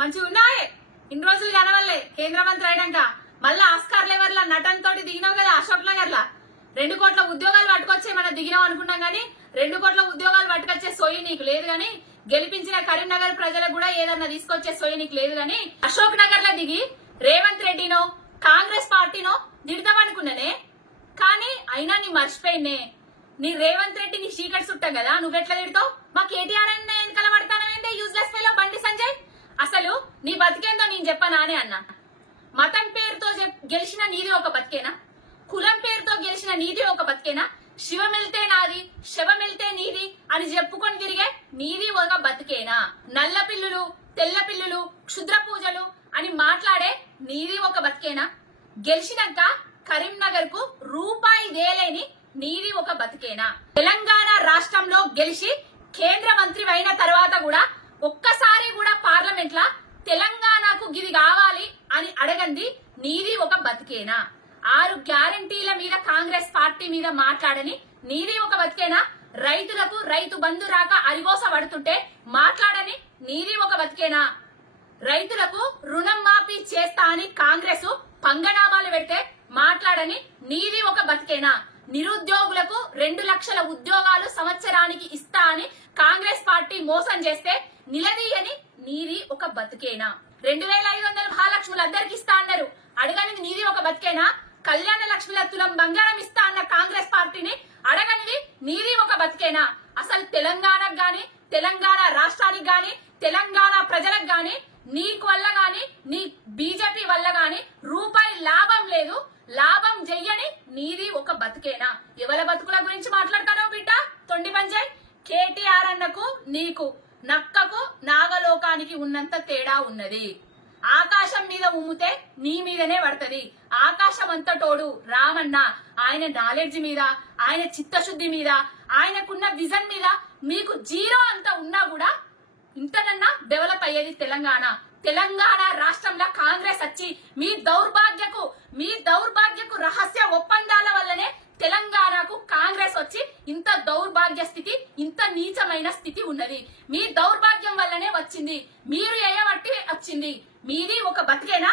మంచిగా ఉన్నాయే ఇన్ని రోజులు కనవల్లే కేంద్ర మంత్రి అయినాక మళ్ళీ ఆస్కార్ లెవెల్ లా నటన్ తోటి దిగినావు కదా అశోక్ నగర్ లా 2 కోట్ల ఉద్యోగాలు పట్టుకొచ్చే మనం దిగినాం అనుకున్నాం గానీ 2 కోట్ల ఉద్యోగాలు పట్టుకొచ్చే సోయి నీకు లేదు గానీ గెలిపించిన కరీంనగర్ ప్రజలకు కూడా ఏదన్నా తీసుకొచ్చే సోయి నీకు లేదు గానీ అశోక్ నగర్ లో దిగి రేవంత్ రెడ్డినో కాంగ్రెస్ పార్టీనో తిడతామనుకున్నానే కానీ అయినా నీ మర్చిపోయినే నీ రేవంత్ రెడ్డి నీ చీకటి చుట్టాం కదా నువ్వెట్లా తిడతావు మా కేటీఆర్ అన్న వెనకాల పడతానంటే యూజ్లెస్ ఫెలో బండి సంజయ్ అసలు నీ బతికేందో నేను చెప్పనా అని అన్న మతం పేరుతో గెలిచిన నీది ఒక బతికేనా కులం పేరుతో గెలిచిన నీది ఒక బతికేనా శివమెళ్తే నాది శవమెళ్తే నీది అని చెప్పుకొని తిరిగే నీది ఒక బతికేనా నల్ల పిల్లులు తెల్ల పిల్లులు క్షుద్ర పూజలు అని మాట్లాడే నీది ఒక బతికేనా గెలిచినాక కరీంనగర్ కు రూపాయి దేలేని నీది ఒక బతికేనా తెలంగాణ రాష్ట్రంలో గెలిచి కేంద్ర మంత్రి అయిన తర్వాత కూడా ఒక్కసారి కూడా పార్లమెంట్ లా తెలంగాణకు గిది కావాలి అని అడగంది నీది ఒక బతికేనా 6 గ్యారంటీల మీద కాంగ్రెస్ పార్టీ మీద మాట్లాడని నీది ఒక బతికేనా రైతులకు రైతు బంధు రాక అరిగోస పడుతుంటే మాట్లాడని నీది ఒక బతికేనా రైతులకు రుణం మాఫీ చేస్తా అని కాంగ్రెస్ పంగనామాలు పెడితే మాట్లాడని నీది ఒక బతికేనా నిరుద్యోగులకు 2 లక్షల ఉద్యోగాలు సంవత్సరానికి ఇస్తా అని కాంగ్రెస్ పార్టీ మోసం చేస్తే నిలదీయని నీది ఒక బతికేనా 2500 మహాలక్ష్ములు అందరికి ఇస్తా అన్నారు అడగని నీది ఒక బతికేనా కళ్యాణ లక్ష్మిల తులం బంగారం ఇస్తా అన్న కాంగ్రెస్ పార్టీని అడగనిది నీది ఒక బతికేనా అసలు తెలంగాణకు గాని తెలంగాణ రాష్ట్రానికి గాని తెలంగాణ ప్రజలకు గాని నీకు వల్ల గాని నీ బీజేపీ వల్ల గాని రూపాయి లాభం లేదు లాభం చెయ్యని నీది ఒక బతికేనా ఎవల బతుకుల గురించి మాట్లాడతానో బిడ్డ తొండి పంజాయ్ కేటీఆర్ అన్నకు నీకు నక్కకు నాగలోకానికి ఉన్నంత తేడా ఉన్నది ఆకాశం మీద ఉమ్మితే నీ మీదనే పడుతుంది ఆకాశం అంతటోడు రామన్న ఆయన నాలెడ్జ్ మీద ఆయన చిత్తశుద్ధి మీద ఆయనకున్న విజన్ మీద మీకు జీరో అంత ఉన్నా కూడా ఇంతనన్నా డెవలప్ అయ్యేది తెలంగాణ రాష్ట్రంలో కాంగ్రెస్ వచ్చి మీ దౌర్భాగ్యకు రహస్య ఒప్పందాల వల్లనే తెలంగాణకు కాంగ్రెస్ వచ్చి ఇంత దౌర్భాగ్య స్థితి ఇంత నీచమైన స్థితి ఉన్నది మీ దౌర్భాగ్యం వల్లనే వచ్చింది మీరు ఏయబట్టి వచ్చింది మీది ఒక బతికేనా